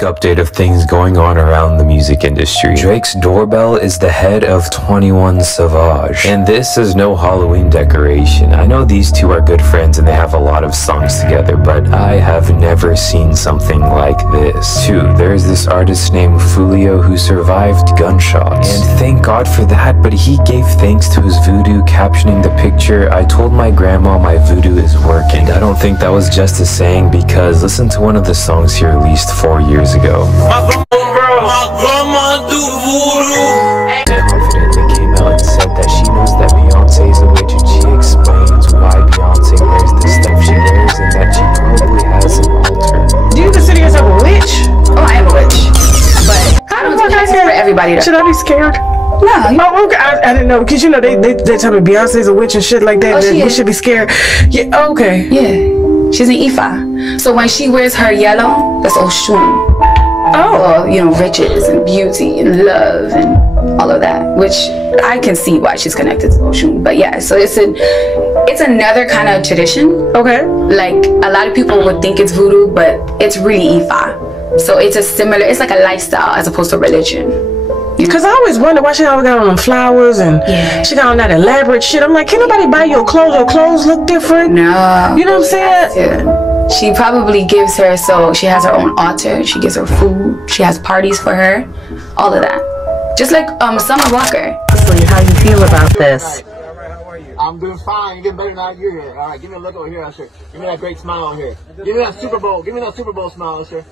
Update of things going on around the music industry. Drake's doorbell is the head of 21 Savage, and this is no Halloween decoration. I know these two are good friends and they have a lot of songs together, but I have never seen something like this. 2. There's this artist named Fulio who survived gunshots, and thank God for that, but he gave thanks to his voodoo, captioning the picture, "I told my grandma my voodoo is working." And I don't think that was just a saying, because listen to one of the songs he released 4 years ago. My grandma do voodoo. Confidently came out and said that she knows that Beyonce is a witch, and she explains why Beyonce wears the stuff she wears and that she probably has an altar. Do you consider yourself a witch? Oh, I am a witch. But I don't think that's for everybody. Should I be scared? No. Oh, okay. I didn't know, because you know they tell me Beyonce's a witch and shit like that. Oh, we should be scared. Yeah. Okay. Yeah. She's an Ifa. So when she wears her yellow, that's Oshun. Oh. You know, riches and beauty and love and all of that, which I can see why she's connected to Oshun. But yeah, so it's another kind of tradition. Okay. Like a lot of people would think it's voodoo, but it's really Ifa. So it's like a lifestyle as opposed to religion. Because I always wonder why she always got on them flowers and she got on that elaborate shit. I'm like, can nobody buy your clothes? Your clothes look different. No. You know what I'm saying? She probably gives her, so she has her own altar. She gives her food. She has parties for her. All of that. Just like Summer Walker. How you feel about this? I'm doing fine. You're getting better now. You're here. All right, give me a look over here, Usher. Give me that great smile over here. Give me that Super Bowl. Give me that Super Bowl smile, Usher.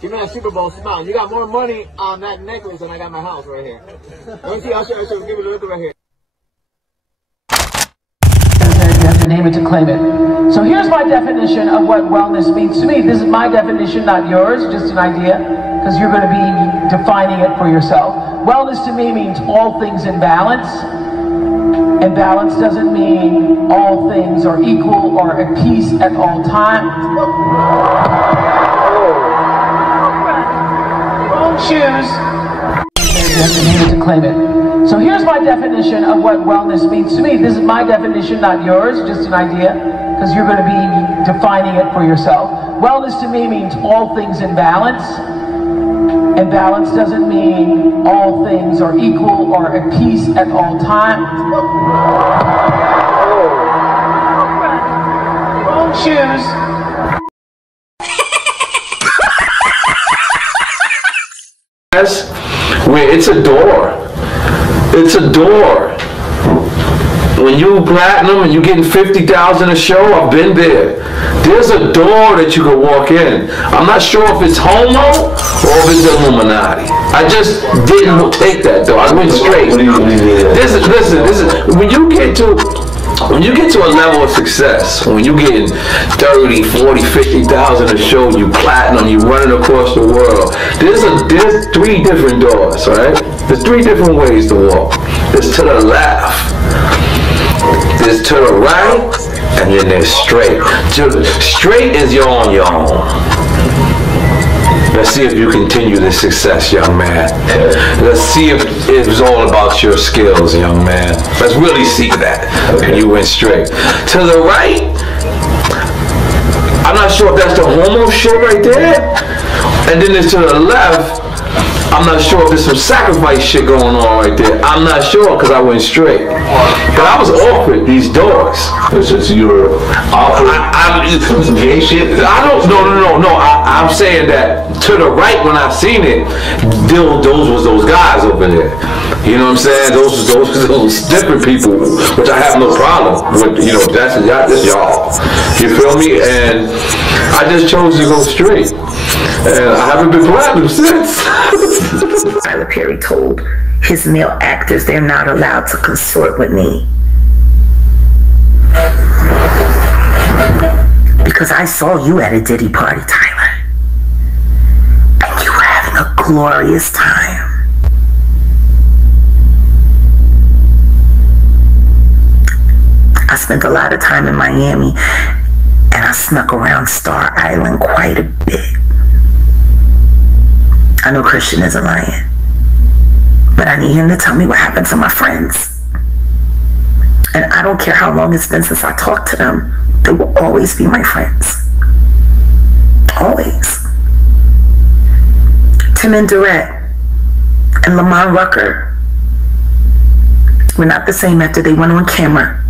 Give me that Super Bowl smile. You got more money on that necklace than I got in my house right here. Let me see, Usher. Give me a look right here. You have to name it to claim it. So here's my definition of what wellness means to me. This is my definition, not yours, just an idea, because you're going to be defining it for yourself. Wellness to me means all things in balance. And balance doesn't mean all things are equal or at peace at all times. Choose. You have to name it to claim it. So here's my definition of what wellness means to me. This is my definition, not yours, just an idea, because you're going to be defining it for yourself. Wellness to me means all things in balance. And balance doesn't mean all things are equal or at peace at all times. Choose. Where it's a door. It's a door. When you platinum and you getting 50,000 a show, I've been there. There's a door that you can walk in. I'm not sure if it's homo or if it's Illuminati. I just didn't take that door. I went straight. Listen, when you get to a level of success, when you getting 30, 40, 50,000 a show, you platinum, you running across the world, there's 3 different doors, right? There's 3 different ways to walk. There's to the left, there's to the right, and then there's straight. Straight is you're on your own. Let's see if you continue this success, young man. Let's see if it's all about your skills, young man. Let's really see that. Okay. You went straight. To the right, I'm not sure if that's the homo shit right there. And then there's to the left, I'm not sure if there's some sacrifice shit going on right there. I'm not sure because I went straight. But I was offered these doors. So you were offered some gay shit? I don't, no. I'm saying that to the right when I seen it, those was those guys over there. You know what I'm saying? Those different people, which I have no problem with. You know, that's y'all. You feel me? And I just chose to go straight. And I haven't been platinum since. Tyler Perry told his male actors they're not allowed to consort with me. Because I saw you at a Diddy party, Tyler. And you were having a glorious time. I spent a lot of time in Miami, and I snuck around Star Island quite a bit. I know Christian isn't lying. But I need him to tell me what happened to my friends. And I don't care how long it's been since I talked to them. They will always be my friends. Always. Tim and Durrett and Lamont Rucker were not the same after they went on camera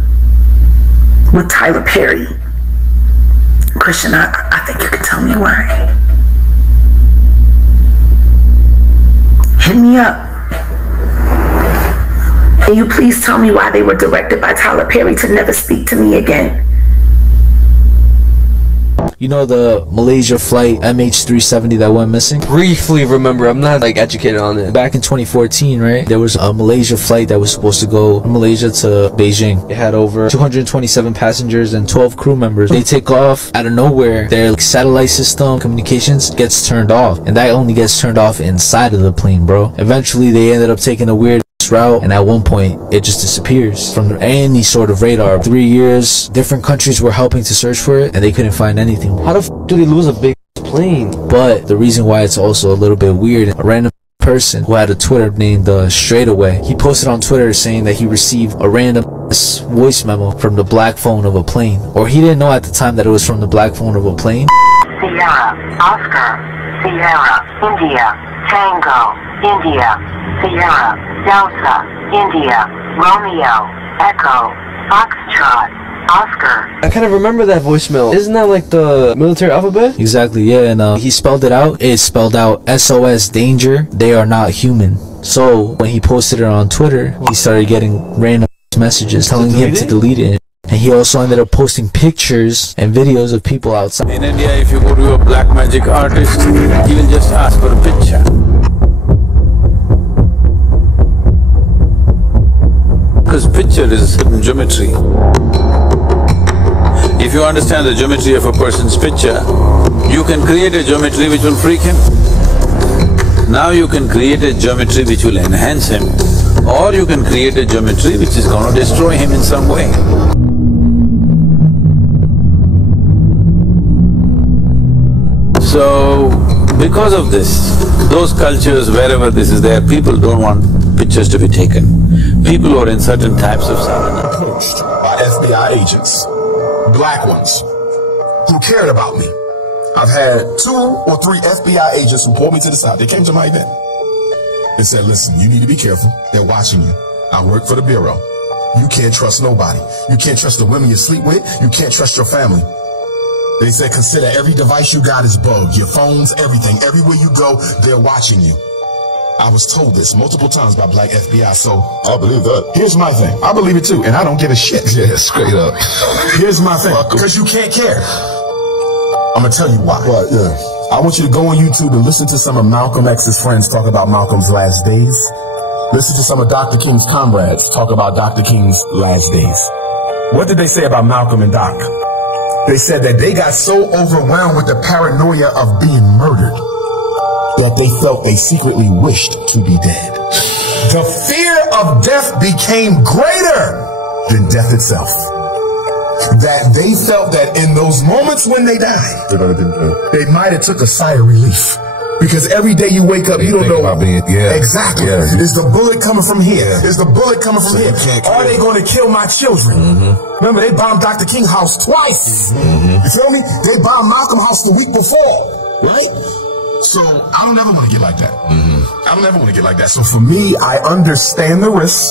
with Tyler Perry. Christian, I think you can tell me why. Hit me up. Can you please tell me why they were directed by Tyler Perry to never speak to me again? You know the Malaysia flight MH370 that went missing? Briefly remember, I'm not like educated on it. Back in 2014, right? There was a Malaysia flight that was supposed to go from Malaysia to Beijing. It had over 227 passengers and 12 crew members. They take off out of nowhere. Their satellite system communications gets turned off, and that only gets turned off inside of the plane, bro. Eventually, they ended up taking a weird route, and at one point it just disappears from any sort of radar. 3 years, different countries were helping to search for it, and they couldn't find anything. How the f do they lose a big plane? But the reason why it's also a little bit weird, a random person who had a Twitter named Straightaway, he posted on Twitter saying that he received a random voice memo from the black phone of a plane, or he didn't know at the time that it was from the black phone of a plane. Sierra, Oscar, Sierra, India, Tango, India, Sierra, Delta, India, Romeo, Echo, Foxtrot, Oscar. I kind of remember that voicemail. Isn't that like the military alphabet? Exactly, yeah, and he spelled it out. It spelled out SOS danger, they are not human. So when he posted it on Twitter, he started getting random messages telling him to delete it. And he also ended up posting pictures and videos of people outside. In India, if you go to a black magic artist, he will just ask for a picture. Because picture is geometry. If you understand the geometry of a person's picture, you can create a geometry which will freak him. Now you can create a geometry which will enhance him, or you can create a geometry which is going to destroy him in some way. So, because of this, those cultures, wherever this is there, people don't want pictures to be taken. People who are in certain types of sadhana. Approached by FBI agents, black ones, who cared about me. I've had 2 or 3 FBI agents who pulled me to the side. They came to my event. They said, listen, you need to be careful. They're watching you. I work for the Bureau. You can't trust nobody. You can't trust the women you sleep with. You can't trust your family. They said, consider every device you got is bugged. Your phones, everything. Everywhere you go, they're watching you. I was told this multiple times by black FBI, so I believe that. Here's my thing. I believe it too, and I don't give a shit. Yeah, straight up. Here's my thing. Because you can't care. I'm gonna tell you why. Right, yeah. I want you to go on YouTube and listen to some of Malcolm X's friends talk about Malcolm's last days. Listen to some of Dr. King's comrades talk about Dr. King's last days. What did they say about Malcolm and Doc? They said that they got so overwhelmed with the paranoia of being murdered that they felt they secretly wished to be dead. The fear of death became greater than death itself. That they felt that in those moments when they died, they might have took a sigh of relief. Because every day you wake up, you don't know. Exactly. Yeah. Is the bullet coming from here? Yeah. Is the bullet coming from here? Are they going to kill my children? Remember, they bombed Dr. King's house twice. You feel me? They bombed Malcolm's house the week before, right? So I don't ever want to get like that. I don't ever want to get like that. So for me, I understand the risks.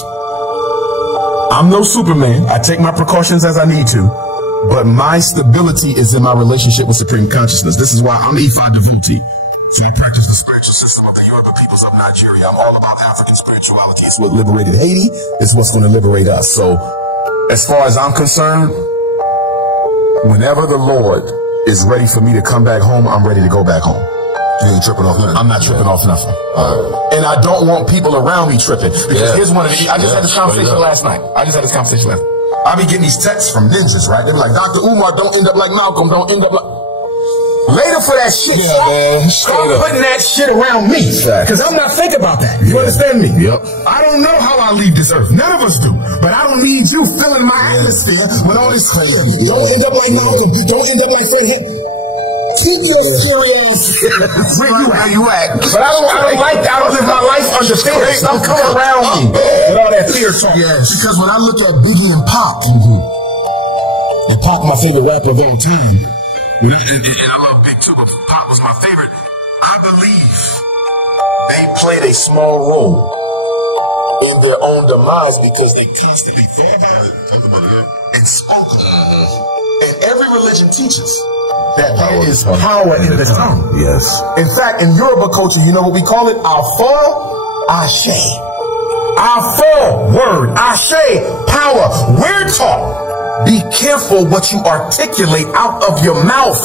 I'm no Superman. I take my precautions as I need to. But my stability is in my relationship with Supreme Consciousness. This is why I'm Ifa devotee. So I practice the spiritual system of the Yoruba peoples of Nigeria. I'm all about African spirituality. It's what liberated Haiti. It's what's going to liberate us. So as far as I'm concerned, whenever the Lord is ready for me to come back home, I'm ready to go back home. You ain't tripping off nothing. I'm not tripping off nothing. And I don't want people around me tripping. Because here's one of the, I just had this conversation last night. I be getting these texts from ninjas, right? They be like, Dr. Umar, don't end up like Malcolm. Don't end up like... Later for that shit, stop putting that shit around me. Because I'm not thinking about that. You understand me? Yep. I don't know how I leave this earth. None of us do. But I don't need you filling my atmosphere with all this crazy. Don't end up like Malcolm. Don't end up like Fred. Keep your serious. Where you at? But I don't like that. I don't live my life under fear. Don't come around me with all that fear talk. Yes. Because when I look at Biggie and Pac, and Pac my favorite rapper of all time, and I love Big too, but Pac was my favorite. I believe they played a small role in their own demise because they constantly thought about it, and spoke about it. And every religion teaches that there is power in the tongue. Yes. In fact, in Yoruba culture, you know what we call it? Afo, Ashe. Afo, word. Ashe, power. We're taught, be careful what you articulate out of your mouth,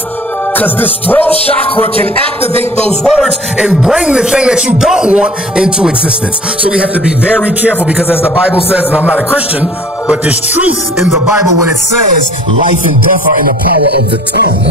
because this throat chakra can activate those words and bring the thing that you don't want into existence. So we have to be very careful, because as the Bible says, and I'm not a Christian, but there's truth in the Bible when it says life and death are in the power of the tongue.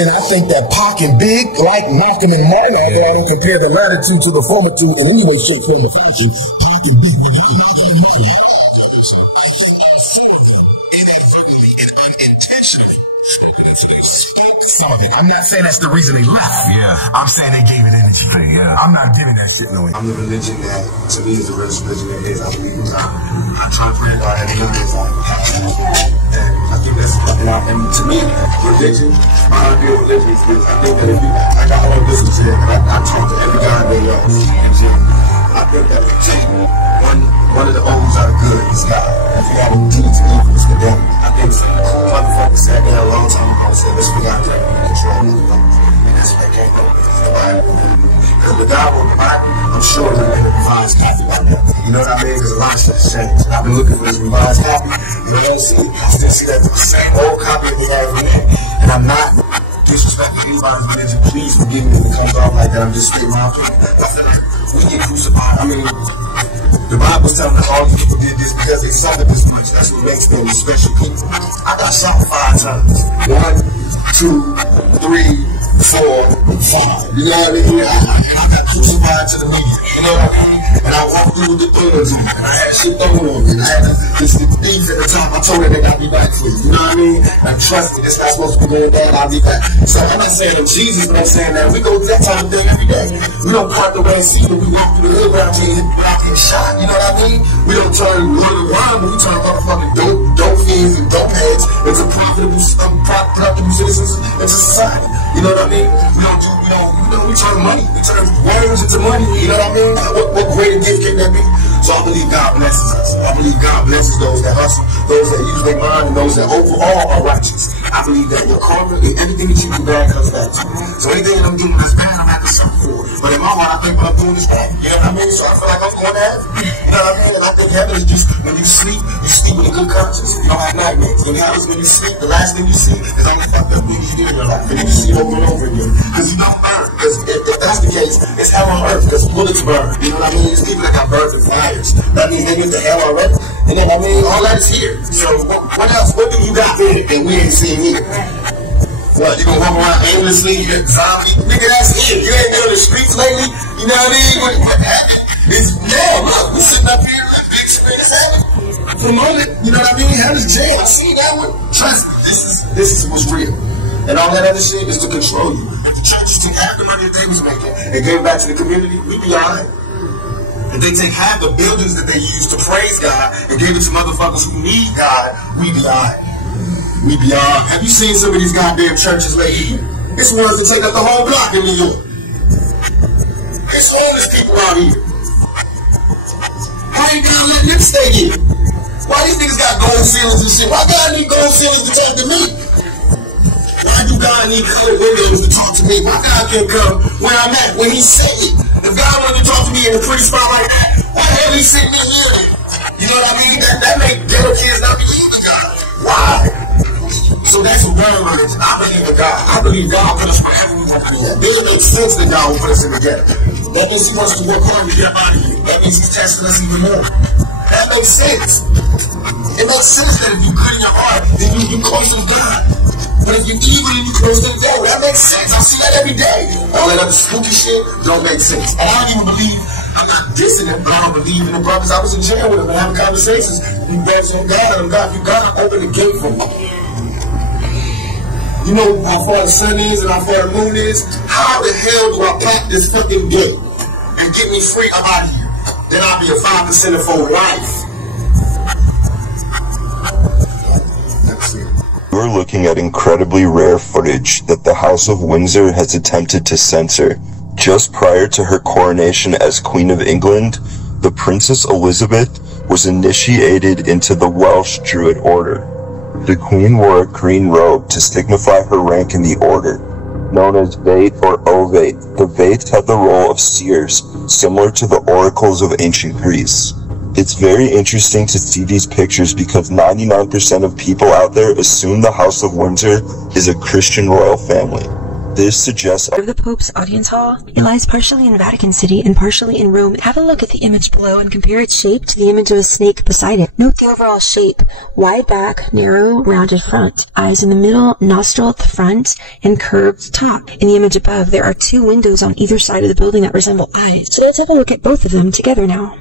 And I think that Pac and Big, like Malcolm and Martin, although I don't compare the latter two to the former two in any way, shape, form, or fashion, Pac and Big, I think all four of them inadvertently and unintentionally spoken into their spoke some of it. I'm not saying that's the reason they left. Yeah. I'm saying they gave it energy. Yeah. I'm not giving that shit no. I'm the religion that, to me, is the realest religion there is. I believe in God. I try to pray to God every day. And I think that's, and to me, religion, my idea of religion is, I think that if you, I got all this here, and I talk to every God they love. I think that one of the O's are good is God. If you have a deed to evil, it's the devil. I think some cool motherfuckers sat there a long time ago and said, let's figure out how to control motherfuckers. And that's what they can't go with. It's the Bible. Because the Bible, I'm sure they're going to revise copy by now. You know what I mean? Because a lot of shit has changed. And I've been looking for this revised copy. You know what I'm saying? I still see that the same old copy that they have in there. And I'm not disrespecting anybody's religion. Please forgive me if it comes off like that. I'm just stating my opinion. We get crucified. I mean, the Bible's telling us all these people did this because they suffered this much. That's what makes them special people. I got shot 5 times. 1, 2, 3, 4, 5. You know what I mean? I got crucified to the media. You know what I mean? And I walked through with the thorns, and I had shit thrown on me. And I had this things at the top. I told her that I'll be back for you. You know what I mean? And trust me, it's not supposed to be going down. I'll be back. So I'm not saying I'm Jesus, but I'm saying that we go through that type of thing every day. We don't part the way and see when we walk through the hood around here without getting shot. You know what I mean? We don't turn hood and wine, but we turn motherfucking dope fiends and dope heads into profitable citizens into society. You know what I mean? We turn money. We turn words into money. You know what I mean? What greater gift can that be? So I believe God blesses us. I believe God blesses those that hustle, those that use their mind, and those that overall are righteous. I believe that your karma, everything that you do bad comes back to you. So anything that I'm doing that's bad, I'm having something for it. But in my heart, I think what I'm doing is bad. You know what I mean? So I feel like I'm going to heaven. You know what I mean? And I think heaven is just when you sleep with a good conscience. You don't have nightmares. When hell is when you sleep, the last thing you see is all the fucked up things you do in your life. And you see over and over again. Because you know earth. Because if that's the case, it's hell on earth. Because bullets burn. You know what I mean? There's people that got burned in fires. That means they get to hell on earth. And then, I mean, all that is here. So what else? What do you got there that we ain't seen here? What, you gonna walk around aimlessly, zombie? Nigga, that's it. You ain't been on the streets lately. You know what I mean? What happened? It's now, look, we sitting up here like big screen is heaven. Promote it, you know what I mean? Heaven's jail. I see that one. Trust me, this is what's real. And all that other shit is to control you. If the churches took half the money that they was making and gave it back to the community, we'd be all right. If they take half the buildings that they use to praise God and gave it to motherfuckers who need God, we'd be all right. We be all. Have you seen some of these goddamn churches lately? It's ones that take up the whole block in New York. It's homeless people out here. Why ain't God letting them stay here? Why these niggas got gold ceilings and shit? Why God need gold ceilings to talk to me? Why do God need colored windows to talk to me? Why God can't come where I'm at when He say it? If God wanted to talk to me in a pretty spot like that, why the hell He sitting me here then? You know what I mean? That make ghetto kids not be used to God. Why? So that's what real religion. I believe in God. I believe God put us wherever we want to be at. Then it makes sense that God will put us in the ghetto. That means He wants to work hard to get up out of here. That means He's testing us even more. That makes sense. It makes sense that if you good in your heart, then you close to God. But if you evil, then you close to the devil. That makes sense. I see that every day. All that other spooky shit don't make sense. And I don't even believe, I'm not dissing it, but I don't believe in the brothers. I was in jail with them and having conversations. You brothers on God, and God, you gotta open the gate for me. You know how far the sun is and how far the moon is? How the hell do I pop this fucking gate and get me free? I'm out of here. Then I'll be a 5% for life. We're looking at incredibly rare footage that the House of Windsor has attempted to censor. Just prior to her coronation as Queen of England, the Princess Elizabeth was initiated into the Welsh Druid Order. The Queen wore a green robe to signify her rank in the order, known as Vate or Ovate. The Vates had the role of seers, similar to the oracles of ancient Greece. It's very interesting to see these pictures because 99% of people out there assume the House of Windsor is a Christian royal family. This suggests of the Pope's audience hall. It lies partially in Vatican City and partially in Rome. Have a look at the image below and compare its shape to the image of a snake beside it. Note the overall shape. Wide back, narrow, rounded front. Eyes in the middle, nostril at the front, and curved top. In the image above, there are two windows on either side of the building that resemble eyes. So let's have a look at both of them together now.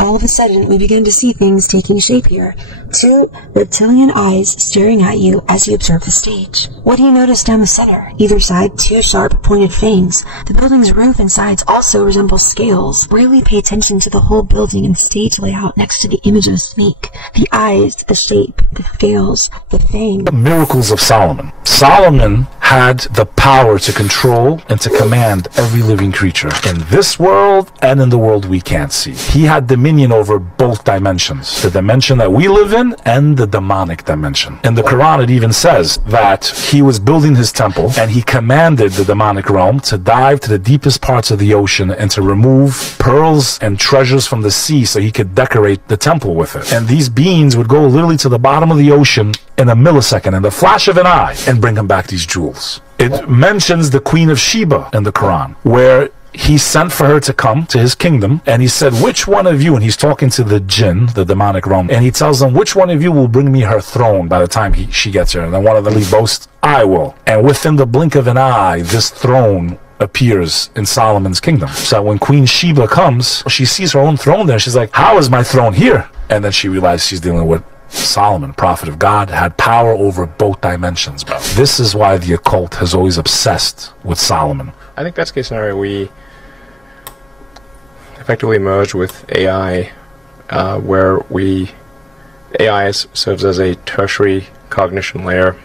All of a sudden, we begin to see things taking shape here. Two reptilian eyes staring at you as you observe the stage. What do you notice down the center? Either side, two sharp, pointed fangs. The building's roof and sides also resemble scales. Really pay attention to the whole building and stage layout next to the image of a snake. The eyes, the shape, the scales, the fangs. The miracles of Solomon. Solomon had the power to control and to command every living creature in this world and in the world we can't see. He had dominion over both dimensions, the dimension that we live in and the demonic dimension. In the Quran, it even says that he was building his temple and he commanded the demonic realm to dive to the deepest parts of the ocean and to remove pearls and treasures from the sea so he could decorate the temple with it. And these beings would go literally to the bottom of the ocean in a millisecond, in the flash of an eye, and bring him back these jewels. It mentions the Queen of Sheba in the Quran, where he sent for her to come to his kingdom, and he said, which one of you, and he's talking to the jinn, the demonic realm, and he tells them, which one of you will bring me her throne by the time she gets here? And then one of them boasts, I will. And within the blink of an eye, this throne appears in Solomon's kingdom. So when Queen Sheba comes, she sees her own throne there. She's like, how is my throne here? And then she realizes she's dealing with Solomon, prophet of God, had power over both dimensions, bro. This is why the occult has always obsessed with Solomon. I think best case scenario, we effectively merge with AI, where AI serves as a tertiary cognition layer,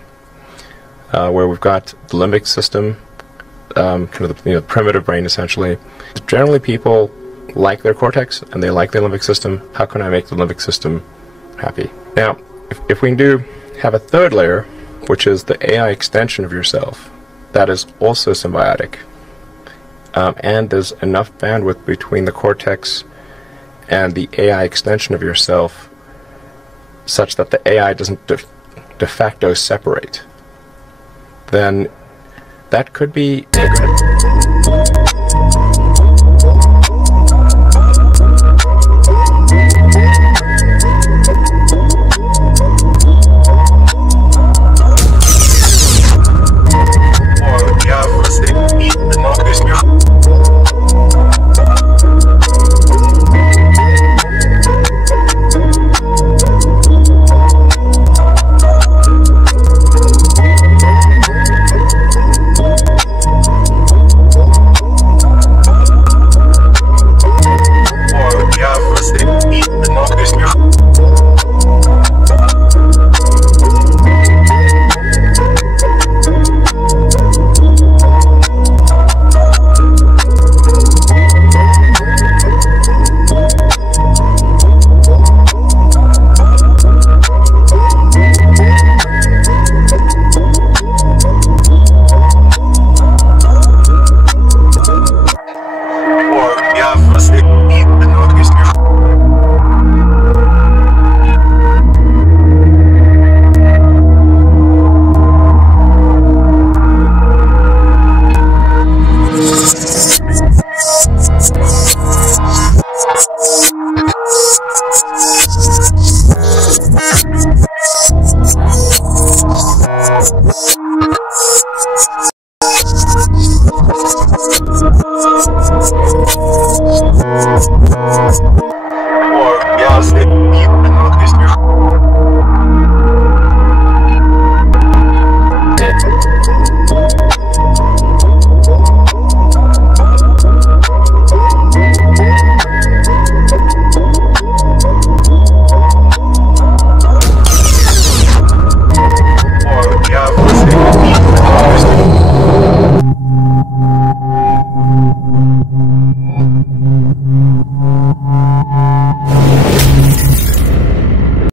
where we've got the limbic system, kind of the primitive brain essentially. Generally, people like their cortex and they like their limbic system. How can I make the limbic system happy? Now, if we do have a third layer, which is the AI extension of yourself, that is also symbiotic, and there's enough bandwidth between the cortex and the AI extension of yourself such that the AI doesn't de facto separate, then that could be